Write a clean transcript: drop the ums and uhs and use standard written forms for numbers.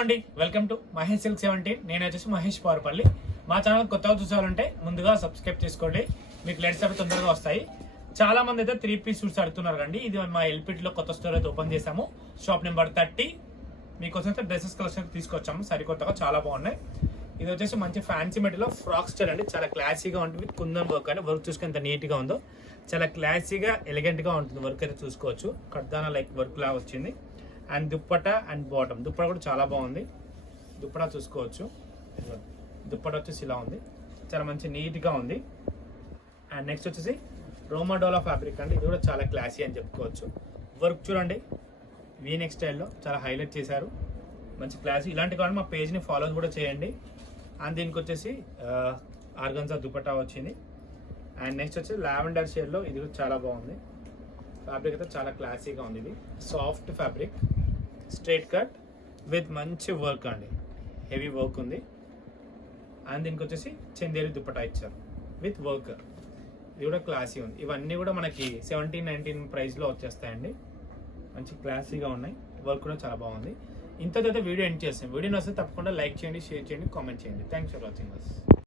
అండి, welcome to Mahesh silk 17. నేను వచ్చేసి మహేష్ పారుపల్లి. మా ఛానల్ కొత్తగా చూసాలంటే ముందుగా సబ్స్క్రైబ్ చేసుకోండి, మీకు లేటెస్ట్ అవి తొందరగా వస్తాయి. చాలా మంది అయితే 3 పీస్ సూట్స్ అడుగుతున్నారు అండి. ఇది మా ఎల్పిట్లో కొత్త స్టోర్ అయితే ఓపెన్ చేసాము, షాప్ నెంబర్ 30. మీకోసం అయితే డ్రెస్సెస్ కలెక్షన్ తీసుకొచ్చాము, సరికొత్తగా చాలా బాగున్నాయి. ఇది వచ్చేసి మంచి ఫ్యాన్సీ మెటీరియల్ ఫ్రాక్ స్టైల్ అండి, చాలా క్లాసీగా ఉంటుంది. కుందన్ వర్క్ అంటే వర్క్ చూసుకుని ఎంత నీట్గా ఉందో, చాలా క్లాసీగా ఎలిగెంట్గా ఉంటుంది. వర్క్ అయితే చూసుకోవచ్చు, కడ్దానా లైక్ వర్క్ లా వచ్చింది. And dupatta and bottom, dupatta కూడా చాలా బాగుంది. దుప్పటా చూసుకోవచ్చు, దుప్పటా వచ్చేసి ఇలా ఉంది, చాలా మంచి నీట్గా ఉంది. అండ్ నెక్స్ట్ వచ్చేసి రోమాడోలా ఫ్యాబ్రిక్ అండి, ఇది కూడా చాలా క్లాసీ అని చెప్పుకోవచ్చు. వర్క్ చూడండి, వీనెక్ స్టైల్లో చాలా హైలైట్ చేశారు, మంచి క్లాసీ. ఇలాంటి కావాలి మా పేజ్ని ఫాలో కూడా చేయండి. అండ్ దీనికి వచ్చేసి ఆర్గన్జా దుప్పటా వచ్చింది. అండ్ నెక్స్ట్ వచ్చేసి లావెండర్ షేడ్లో, ఇది కూడా చాలా బాగుంది. ఫ్యాబ్రిక్ అయితే చాలా క్లాసీగా ఉంది. ఇది soft fabric, straight cut with మంచి వర్క్ అండి, హెవీ వర్క్ ఉంది. అండ్ దీనికి వచ్చేసి చందేరి దుప్పటా ఇచ్చారు విత్ వర్క్, ఇది కూడా క్లాసీ ఉంది. ఇవన్నీ కూడా మనకి 17-19 ప్రైస్లో వచ్చేస్తాయండి, మంచి క్లాసీగా ఉన్నాయి. వర్క్ కూడా చాలా బాగుంది. ఇంతతో వీడియో ఎండ్ చేస్తాం. వీడియో నచ్చితే తప్పకుండా లైక్ చేయండి, షేర్ చేయండి, కామెంట్ చేయండి. Thanks for watching us.